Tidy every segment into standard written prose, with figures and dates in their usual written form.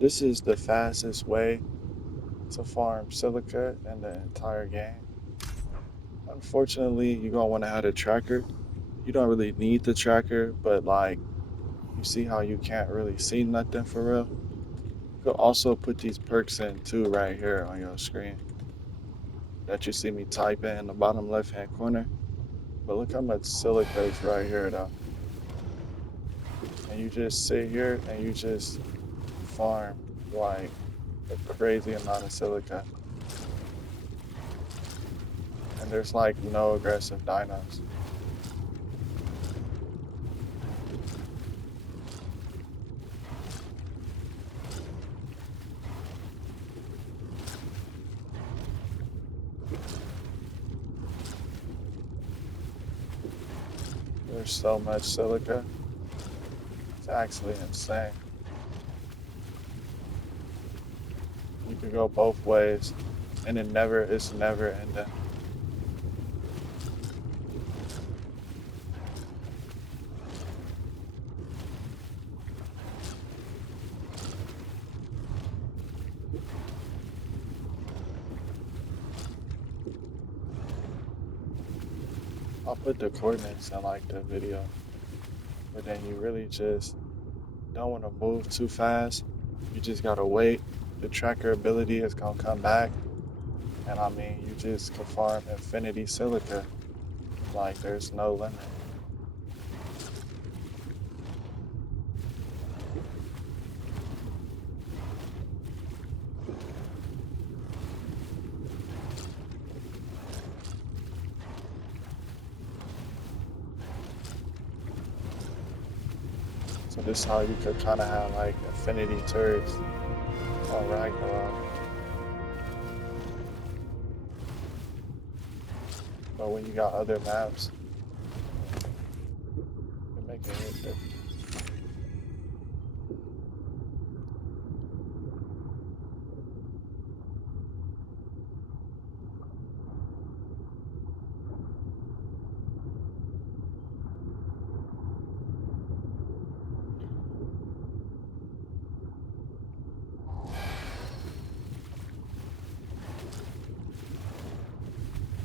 This is the fastest way to farm silica in the entire game. Unfortunately, you're gonna want to have a tracker. You don't really need the tracker, but like you see how you can't really see nothing for real. You could also put these perks in too right here on your screen that you see me type in the bottom left hand corner. But look how much silica is right here though. And you just sit here and you just farm like a crazy amount of silica. And there's like no aggressive dinos. There's so much silica. It's actually insane. You can go both ways and it's never ending. I'll put the coordinates in like the video, but then you really just don't want to move too fast. You just gotta wait. The tracker ability is gonna come back, and I mean, you just can farm infinity silica. Like, there's no limit. So this is how you could kind of have like infinity turrets on Ragnarok. But when you got other maps, it make it hit different.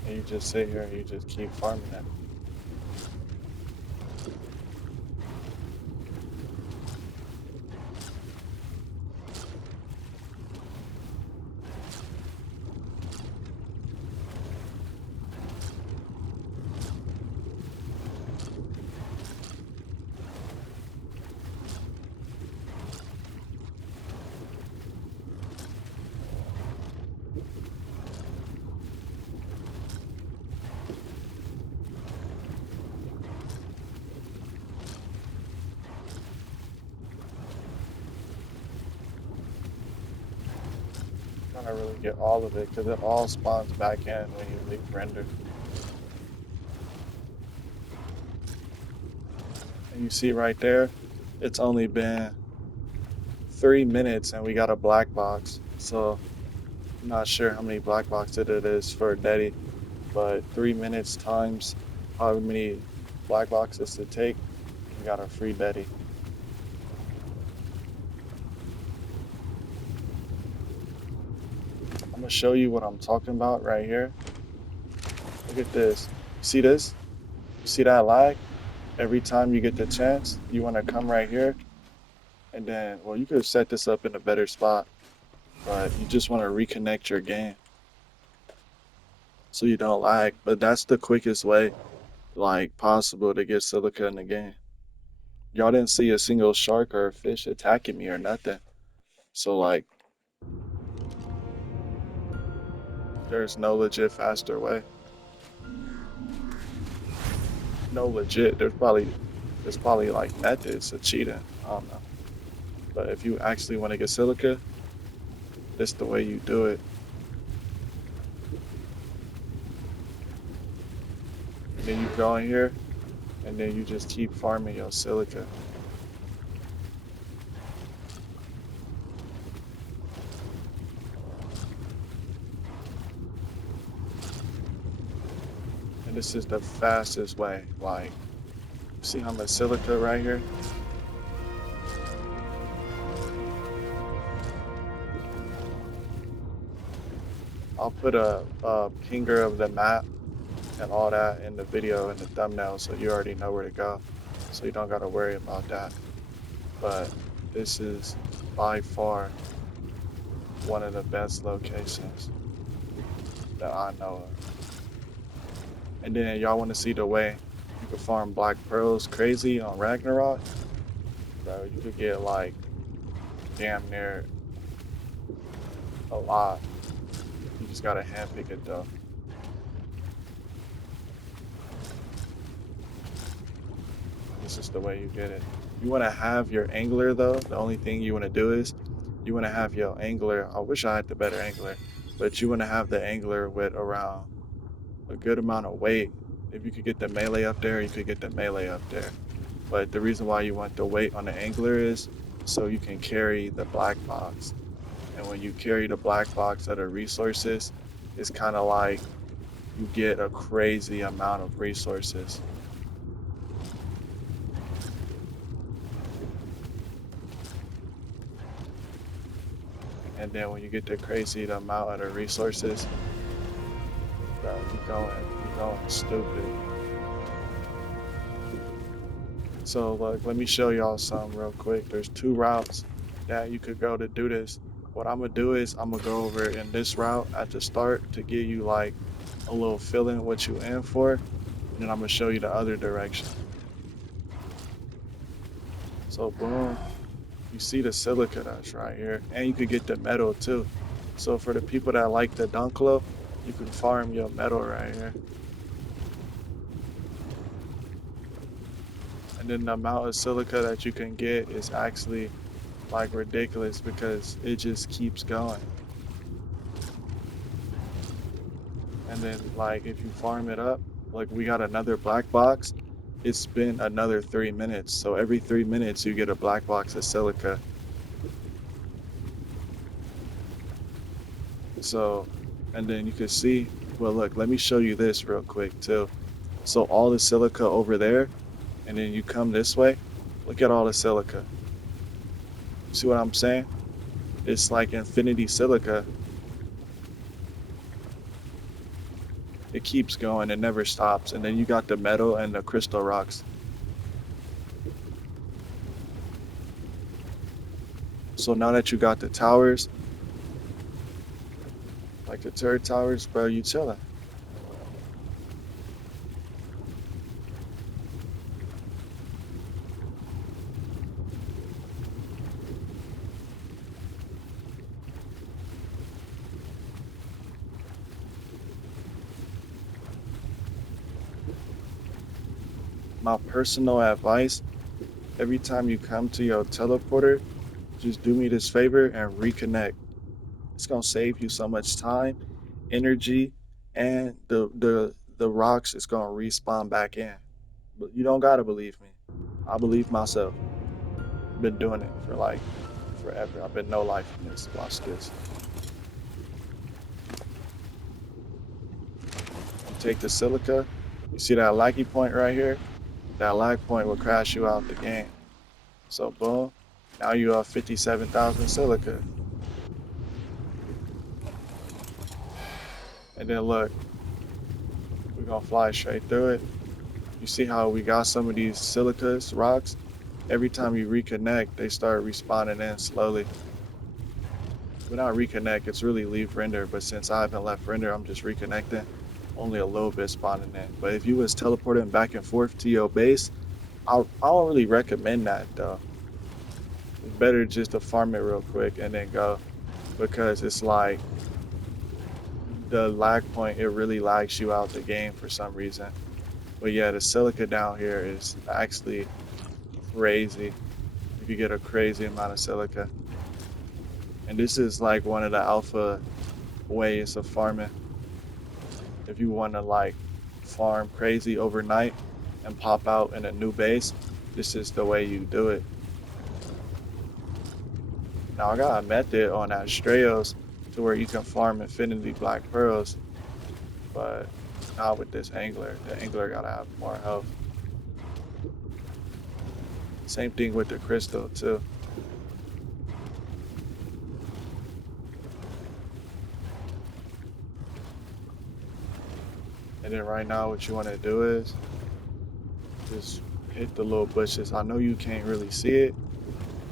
And you just sit here and you just keep farming it. Trying to really get all of it because it all spawns back in when you leave render. And you see right there, it's only been 3 minutes and we got a black box. So I'm not sure how many black boxes it is for a daddy, but 3 minutes times however many black boxes to take, you got a free daddy. I'm gonna show you what I'm talking about right here. Look at this. See this? You see that lag? Every time you get the chance, you want to come right here and then, well, you could set this up in a better spot, but you just want to reconnect your game so you don't lag. But that's the quickest way, like, possible to get silica in the game. Y'all didn't see a single shark or a fish attacking me or nothing. So, like, there's no legit faster way. No legit. There's probably like methods of cheating. I don't know. But if you actually want to get silica, this the way you do it. And then you go in here, and then you just keep farming your silica. And this is the fastest way. Like, see how much silica right here? I'll put a pinger of the map and all that in the video and the thumbnail so you already know where to go. So you don't gotta worry about that. But this is by far one of the best locations that I know of. And then y'all wanna see the way you can farm black pearls crazy on Ragnarok? Bro, you could get like damn near a lot. You just gotta handpick it though. This is the way you get it. You want to have your angler though. The only thing you want to do is you want to have your angler. I wish I had the better angler, but you want to have the angler with around a good amount of weight. If you could get the melee up there, you could get the melee up there. But the reason why you want the weight on the angler is so you can carry the black box. And when you carry the black box of the resources, it's kind of like you get a crazy amount of resources. And then when you get the crazy amount of the resources, bro, you're going stupid. So look, let me show y'all something real quick. There's two routes that you could go to do this. What I'm gonna do is I'm gonna go over in this route at the start to give you like a little feeling what you in for, and then I'm gonna show you the other direction. So boom, you see the silica that's right here, and you could get the metal too. So for the people that like the dunklo, you can farm your metal right here. And then the amount of silica that you can get is actually like ridiculous because it just keeps going. And then like if you farm it up, like we got another black box, it's been another 3 minutes. So every 3 minutes you get a black box of silica. So, and then you can see, well, look, let me show you this real quick too. So all the silica over there, and then you come this way, look at all the silica. See what I'm saying? It's like infinity silica. It keeps going, it never stops. And then you got the metal and the crystal rocks. So now that you got the towers, like the turret towers, bro, you chilling. My personal advice, every time you come to your teleporter, just do me this favor and reconnect. It's gonna save you so much time, energy, and the rocks is gonna respawn back in. But you don't gotta believe me. I believe myself. I've been doing it for like forever. I've been no life in this. Watch this. You take the silica. You see that laggy point right here? That lag point will crash you out the game. So boom. Now you have 57,000 silica. And then look, we're gonna fly straight through it. You see how we got some of these silicas, rocks? Every time you reconnect, they start respawning in slowly. When I reconnect, it's really leave render, but since I haven't left render, I'm just reconnecting. Only a little bit spawning in. But if you was teleporting back and forth to your base, I don't really recommend that though. It's better just to farm it real quick and then go, because it's like the lag point, it really lags you out the game for some reason. But yeah, the silica down here is actually crazy. You could get a crazy amount of silica. And this is like one of the alpha ways of farming. If you want to like farm crazy overnight and pop out in a new base, this is the way you do it. Now I got a method on Astraeos to where you can farm infinity black pearls, but not with this angler. The angler gotta have more health. Same thing with the crystal too. And then right now, what you want to do is just hit the little bushes. I know you can't really see it,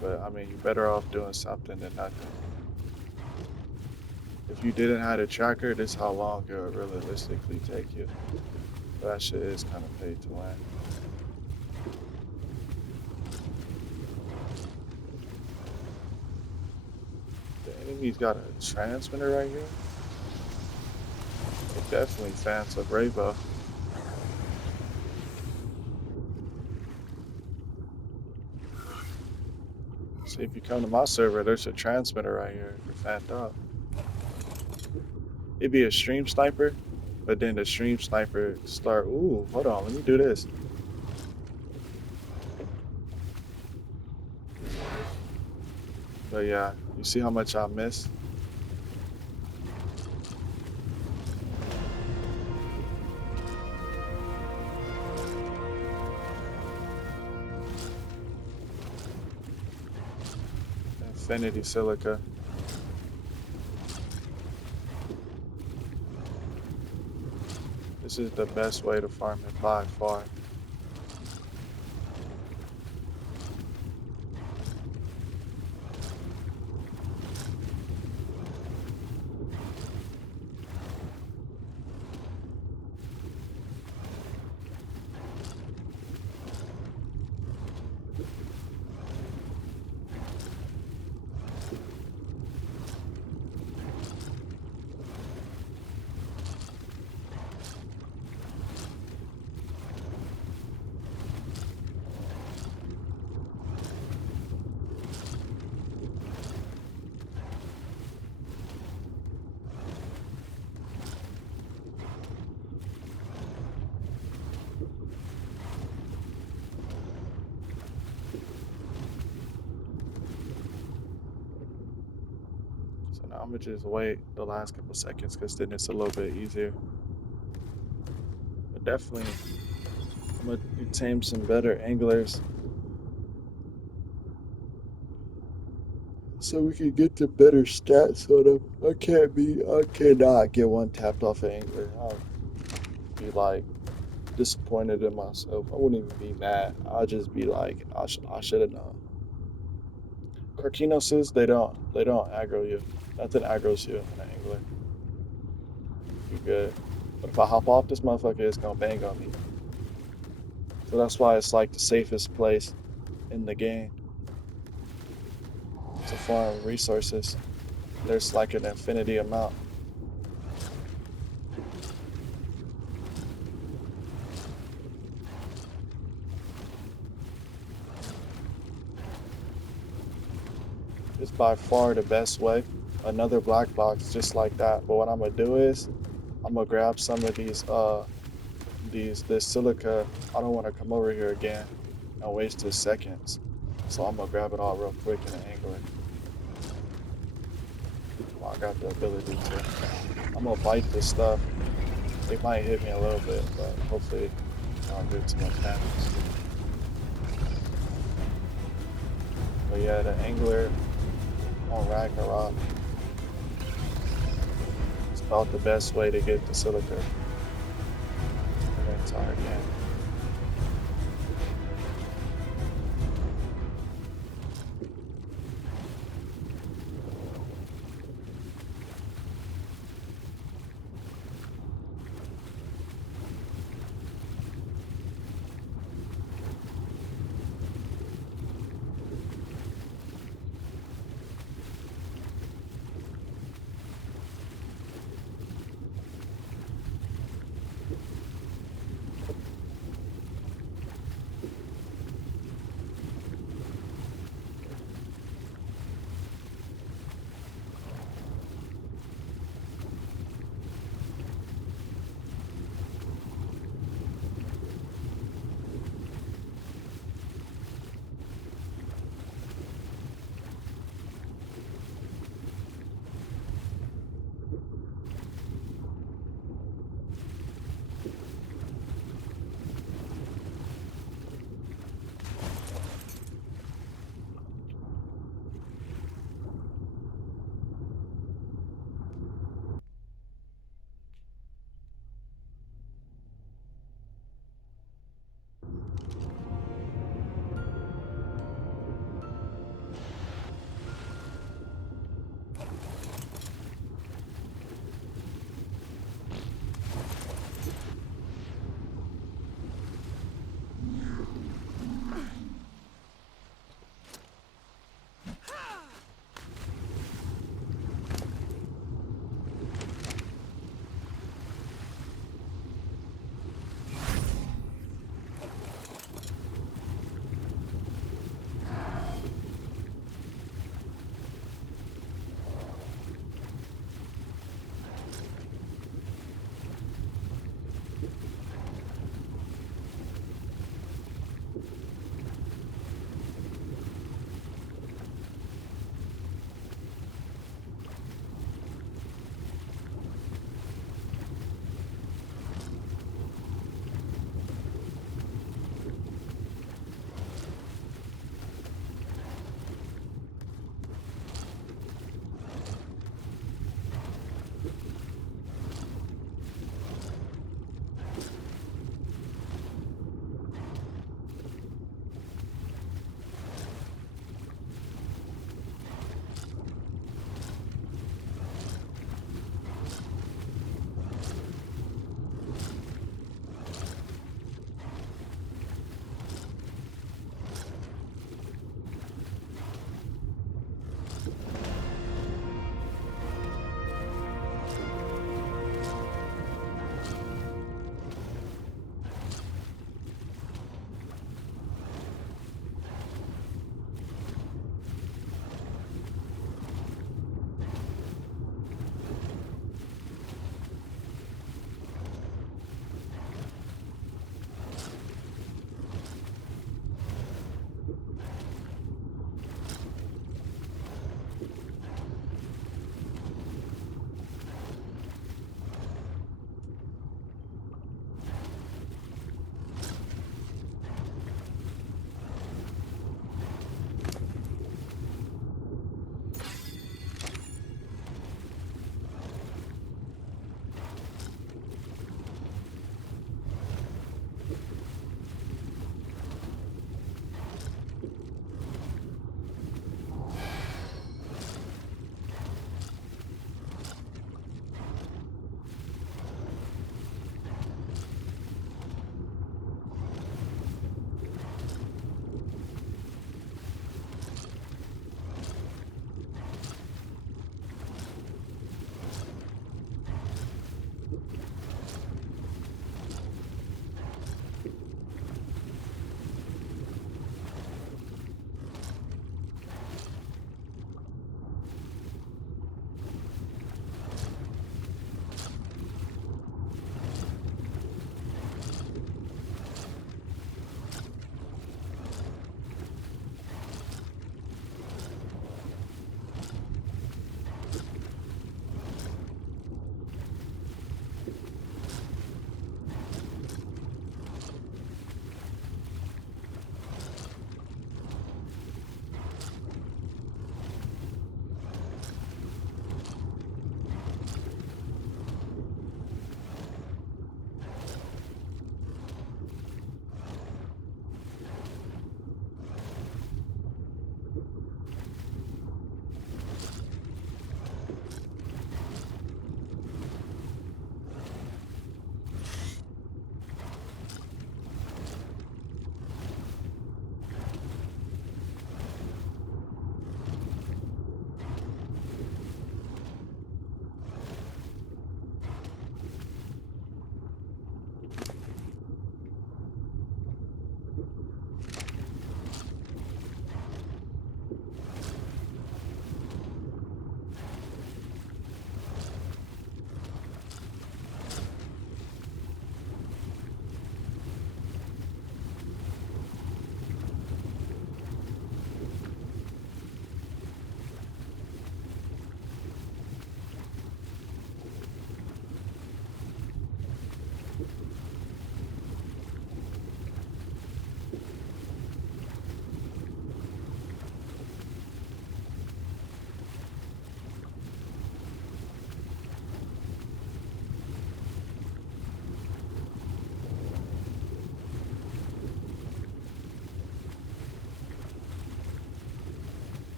but I mean, you're better off doing something than nothing. If you didn't have a tracker, this is how long it would realistically take you. But that shit is kind of paid to win. The enemy's got a transmitter right here. They definitely fans of Rainbow. See, if you come to my server, there's a transmitter right here. You're fanned up. It'd be a stream sniper, but then the stream sniper start. Ooh, hold on, let me do this. But yeah, you see how much I missed? Infinity Silica. This is the best way to farm it by far. So now I'm gonna just wait the last couple seconds because then it's a little bit easier. But definitely, I'm gonna tame some better anglers so we can get the better stats on them. I cannot get one tapped off an angler. I'll be like disappointed in myself. I wouldn't even be mad. I'll just be like, I should have known. Carcinoses, they don't aggro you. Nothing aggroes you in an angler. You good. But if I hop off this motherfucker, it's gonna bang on me. So that's why it's like the safest place in the game to farm resources. There's like an infinity amount. It's by far the best way. Another black box just like that. But what I'm gonna do is I'm gonna grab some of this silica. I don't want to come over here again and waste 2 seconds. So I'm gonna grab it all real quick in an angler. Well, I got the ability to. I'm gonna bite this stuff. It might hit me a little bit, but hopefully I don't do too much damage. But yeah, the angler on Ragnarok is about the best way to get the silica in the entire game.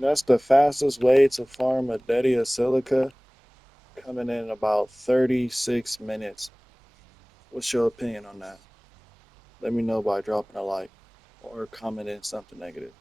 And that's the fastest way to farm a Daddy of Silica, coming in about 36 minutes. What's your opinion on that? Let me know by dropping a like or commenting something negative.